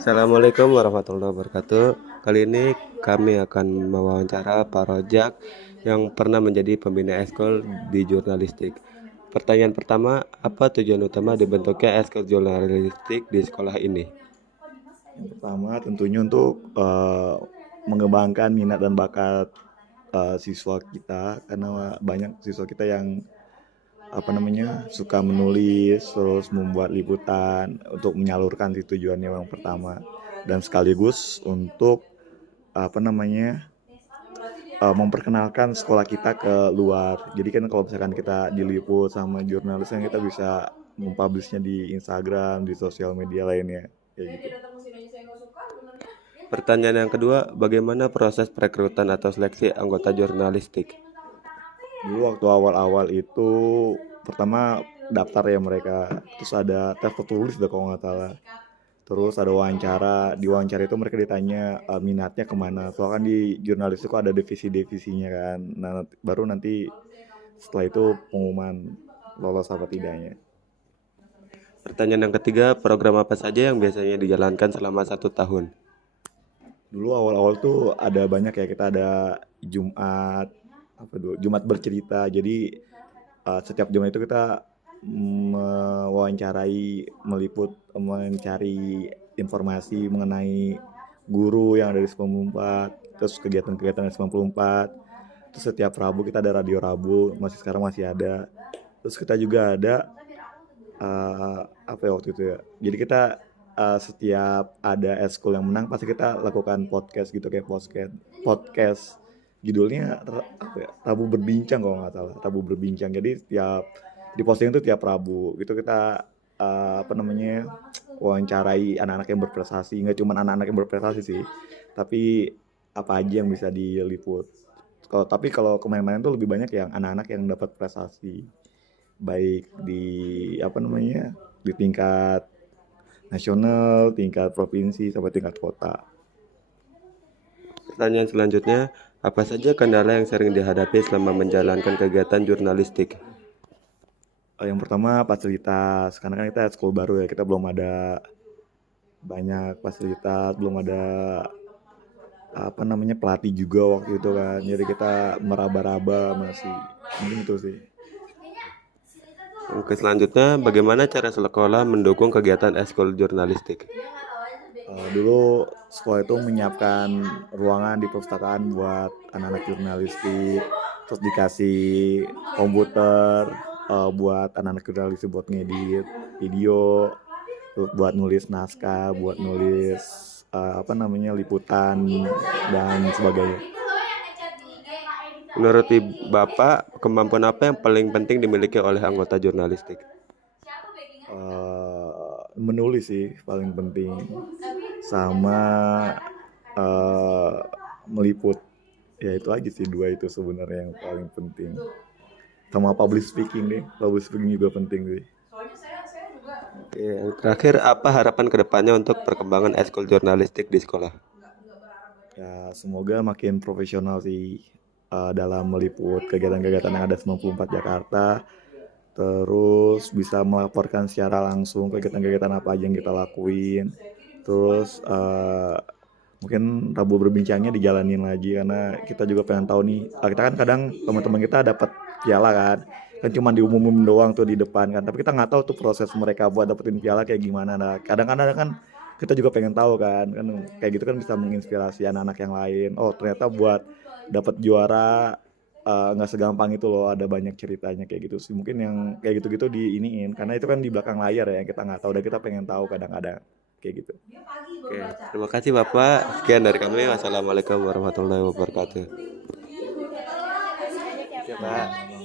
Assalamualaikum warahmatullahi wabarakatuh. Kali ini kami akan mewawancara Pak Rojak yang pernah menjadi pembina ekskul di jurnalistik. Pertanyaan pertama, apa tujuan utama dibentuknya ekskul jurnalistik di sekolah ini? Yang pertama tentunya untuk mengembangkan minat dan bakat siswa kita, karena banyak siswa kita yang suka menulis terus membuat liputan untuk menyalurkan si tujuannya yang pertama, dan sekaligus untuk apa namanya memperkenalkan sekolah kita ke luar. Jadi kan kalau misalkan kita diliput sama jurnalis kan kita bisa mempublishnya di Instagram, di sosial media lainnya kayak gitu. Pertanyaan yang kedua, bagaimana proses perekrutan atau seleksi anggota jurnalistik? Dulu waktu awal-awal itu pertama daftar ya mereka, terus ada tes tertulis deh kalau nggak salah, terus ada wawancara. Di wawancara itu mereka ditanya minatnya kemana, soalnya kan di jurnalis itu ada divisi-divisinya kan. Nah baru nanti setelah itu pengumuman lolos apa tidaknya. Pertanyaan yang ketiga, program apa saja yang biasanya dijalankan selama 1 tahun? Dulu awal-awal tuh ada banyak ya, kita ada Jumat Jumat bercerita. Jadi setiap Jumat itu kita mewawancarai, mencari informasi mengenai guru yang ada di 94, terus kegiatan-kegiatan di 94. Terus setiap Rabu kita ada radio Rabu, masih sekarang masih ada. Terus kita juga ada apa ya waktu itu ya. Jadi kita setiap ada eskul yang menang pasti kita lakukan podcast gitu, kayak podcast judulnya apa ya, Rabu berbincang kalau nggak salah, Rabu berbincang. Jadi tiap di posting itu tiap Rabu gitu kita wawancarai anak-anak yang berprestasi. Nggak cuma anak-anak yang berprestasi sih, tapi apa aja yang bisa diliput. Kalau kemarin-kemarin tuh lebih banyak yang anak-anak yang dapat prestasi, baik di di tingkat nasional, tingkat provinsi, sampai tingkat kota. Pertanyaan selanjutnya, apa saja kendala yang sering dihadapi selama menjalankan kegiatan jurnalistik? Yang pertama fasilitas, karena kan kita sekolah baru ya, kita belum ada banyak fasilitas, belum ada pelatih juga waktu itu kan, jadi kita meraba-raba masih, mungkin itu sih. Oke, selanjutnya, bagaimana cara sekolah mendukung kegiatan ekskul jurnalistik? Dulu sekolah itu menyiapkan ruangan di perpustakaan buat anak-anak jurnalistik, terus dikasih komputer buat anak-anak jurnalistik buat ngedit video, terus buat nulis naskah, buat nulis liputan dan sebagainya. Menurut Bapak, kemampuan apa yang paling penting dimiliki oleh anggota jurnalistik? Menulis sih paling penting, sama eh, meliput. Ya itu aja sih, dua itu sebenarnya yang paling penting. Sama public speaking juga penting sih. Oke, yang terakhir, apa harapan kedepannya untuk perkembangan ekskul jurnalistik di sekolah? Ya semoga makin profesional sih dalam meliput kegiatan-kegiatan yang ada 94 Jakarta, terus bisa melaporkan secara langsung kegiatan-kegiatan apa aja yang kita lakuin. Terus mungkin Rabu berbincangnya dijalanin lagi, karena kita juga pengen tahu nih. Kita kan kadang teman-teman kita dapat piala kan cuma diumumin doang tuh di depan kan, tapi kita nggak tahu tuh proses mereka buat dapetin piala kayak gimana. Nah kadang-kadang kan kita juga pengen tahu kan kayak gitu kan bisa menginspirasi anak-anak yang lain. Oh ternyata buat dapat juara nggak segampang itu loh, ada banyak ceritanya kayak gitu sih. Mungkin yang kayak gitu-gitu diiniin, karena itu kan di belakang layar ya yang kita nggak tahu, dan kita pengen tahu kadang-kadang kayak gitu. Oke, terima kasih Bapak. Sekian dari kami. Wassalamualaikum warahmatullahi wabarakatuh. Oke Pak.